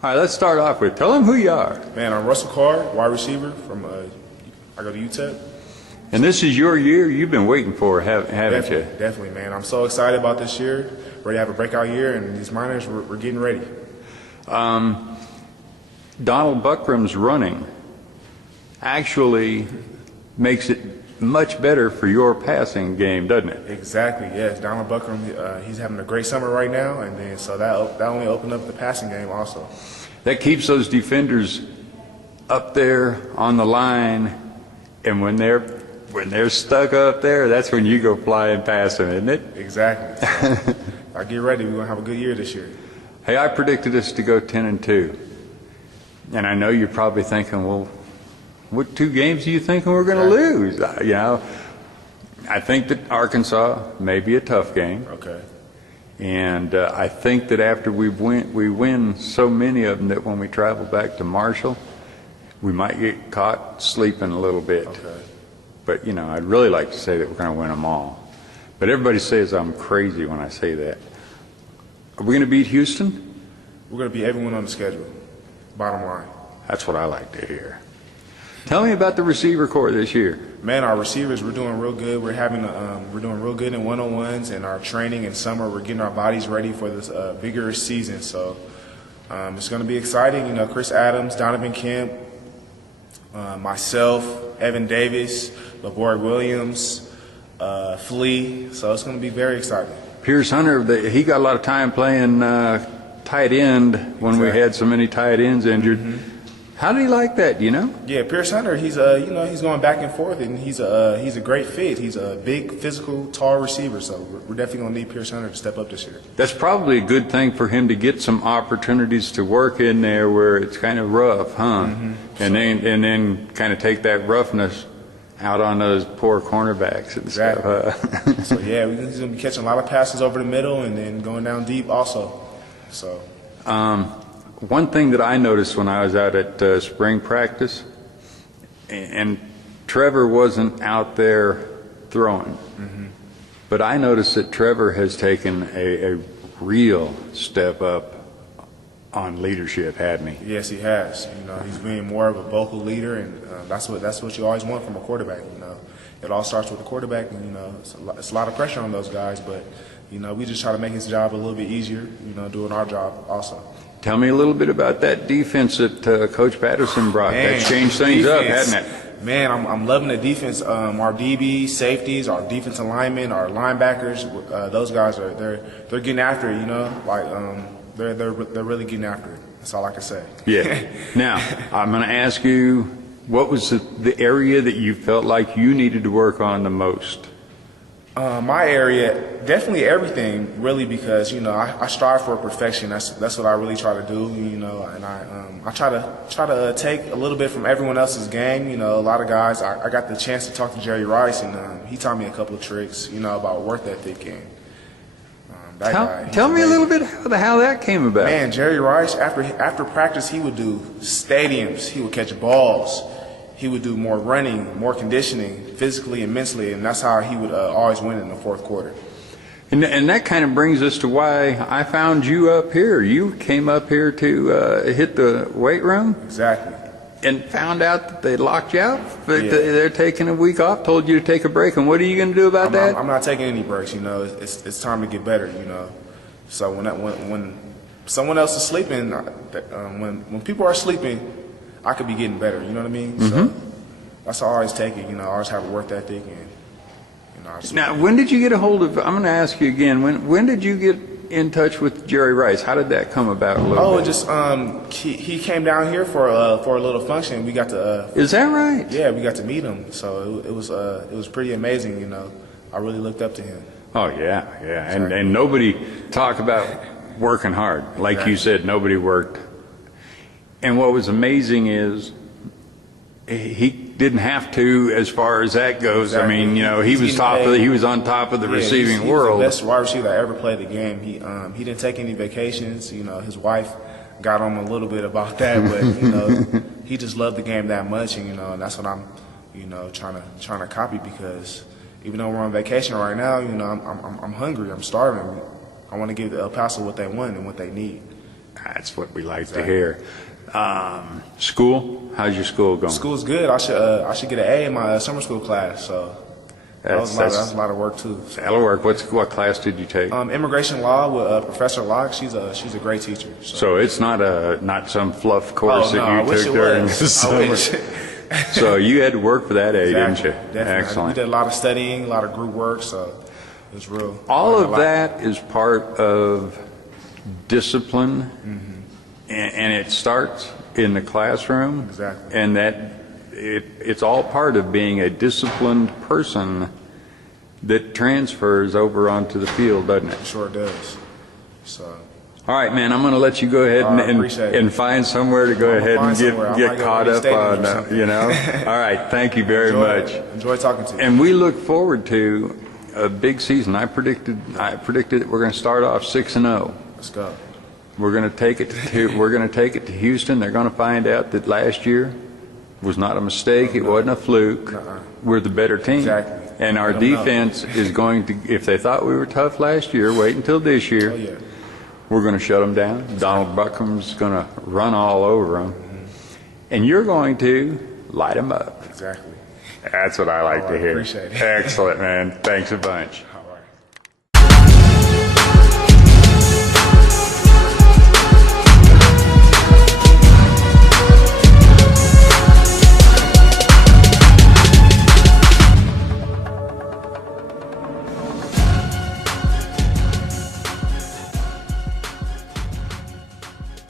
All right, let's start off with, tell them who you are. Man, I'm Russel Carr, wide receiver from, I go to UTEP. And this is your year you've been waiting for, haven't you? Definitely, man. I'm so excited about this year. Ready to have a breakout year, and these minors, we're getting ready. Donald Buckram's running actually makes it much better for your passing game, doesn't it? Exactly, yes. Donald Buckram, he's having a great summer right now, and then so that only opened up the passing game also. That keeps those defenders up there on the line, and when they're stuck up there, that's when you go flying past them, isn't it? Exactly. So, I get ready. We're gonna have a good year this year. Hey, I predicted us to go 10-2, and I know you're probably thinking, well, what 2 games are you thinking we're going to lose? You know, I think that Arkansas may be a tough game. Okay. And I think that after we win so many of them that when we travel back to Marshall, we might get caught sleeping a little bit. Okay. But, you know, I'd really like to say that we're going to win them all. But everybody says I'm crazy when I say that. Are we going to beat Houston? We're going to beat everyone on the schedule, bottom line. That's what I like to hear. Tell me about the receiver corps this year. Man, our receivers, we're doing real good. We're doing real good in one-on-ones and our training in summer. We're getting our bodies ready for this vigorous season. So it's going to be exciting. You know, Chris Adams, Donovan Kemp, myself, Evan Davis, LaVoy Williams, Flea. So it's going to be very exciting. Pierce Hunter, he got a lot of time playing tight end when we had so many tight ends injured. Mm-hmm. How did he like that, you know? Yeah, Pierce Hunter, he's he's going back and forth, and he's a great fit. He's a big, physical, tall receiver, so we're definitely going to need Pierce Hunter to step up this year. That's probably a good thing for him to get some opportunities to work in there where it's kind of rough, huh? Mm-hmm. And then kind of take that roughness out on those poor cornerbacks and stuff. So yeah, he's going to be catching a lot of passes over the middle and then going down deep also. So. One thing that I noticed when I was out at spring practice, and Trevor wasn't out there throwing, but I noticed that Trevor has taken a real step up on leadership, hadn't he? Yes, he has. You know, he's being more of a vocal leader, and that's what you always want from a quarterback. You know, it all starts with the quarterback, and you know, it's a lot of pressure on those guys, but you know, we just try to make his job a little bit easier. You know, doing our job also. Tell me a little bit about that defense that Coach Patterson brought. Man, that changed things up, hasn't it? Man, I'm loving the defense. Our DBs, safeties, our defensive linemen, our linebackers. Those guys they're getting after it. You know, like they're really getting after it. That's all I can say. Yeah. Now I'm going to ask you, what was the area that you felt like you needed to work on the most? My area, definitely everything, really, because you know I strive for perfection. That's what I really try to do. You know, and I try to take a little bit from everyone else's game. You know, a lot of guys. I got the chance to talk to Jerry Rice, and he taught me a couple of tricks. You know, about work ethic and Tell me a little bit how that came about. Man, Jerry Rice, after practice, he would do stadiums. He would catch balls. He would do more running, more conditioning, physically and mentally, and that's how he would always win in the fourth quarter. And that kind of brings us to why I found you up here. You came up here to hit the weight room. Exactly. And found out that they locked you out. They're taking a week off, told you to take a break. And what are you going to do about that? I'm not taking any breaks, you know. It's time to get better, you know. So when someone else is sleeping, when people are sleeping, I could be getting better, you know what I mean? Mm-hmm. So that's how I always take it, you know. I always have a work ethic, and you know. Now, when did you get a hold of? I'm going to ask you again. When did you get in touch with Jerry Rice? How did that come about? It just he came down here for a little function. We got to. Is that right? Yeah, we got to meet him. So it was pretty amazing, you know. I really looked up to him. Oh yeah. And nobody talked about working hard, like you said. Nobody worked. And what was amazing is he didn't have to, as far as that goes. Exactly. I mean, you know, he was on top of the receiving world. He's the best wide receiver that ever played the game. He didn't take any vacations. You know, his wife got on him a little bit about that, but you know, he just loved the game that much, and you know, and that's what I'm, you know, trying to copy, because even though we're on vacation right now, you know, I'm hungry. I'm starving. I want to give El Paso what they want and what they need. That's what we like to hear. School? How's your school going? School's good. I should get an A in my summer school class. So that was a lot of work too. So. That'll work. What class did you take? Immigration law with Professor Locke. She's a great teacher. So it's not some fluff course that you took during the summer. I wish. So you had to work for that A, didn't you? Definitely. Excellent. We did a lot of studying, a lot of group work, so it was real. All of that is part of discipline, and it starts in the classroom. Exactly. And it's all part of being a disciplined person that transfers over onto the field, doesn't it? Sure does. So. All right, man, I'm going to let you go ahead and find somewhere to go ahead and get caught up on, you know. All right, thank you very much. Enjoy talking to you. And we look forward to a big season. I predicted that we're going to start off 6-0. Let's go. We're going to take it to Houston. They're going to find out that last year was not a mistake. It wasn't a fluke. We're the better team. Exactly. And our defense is going to, if they thought we were tough last year, wait until this year. Oh, yeah. We're going to shut them down. Exactly. Donald Buckham's going to run all over them. And you're going to light them up. Exactly. That's what I like to hear. Appreciate it. Excellent, man. Thanks a bunch.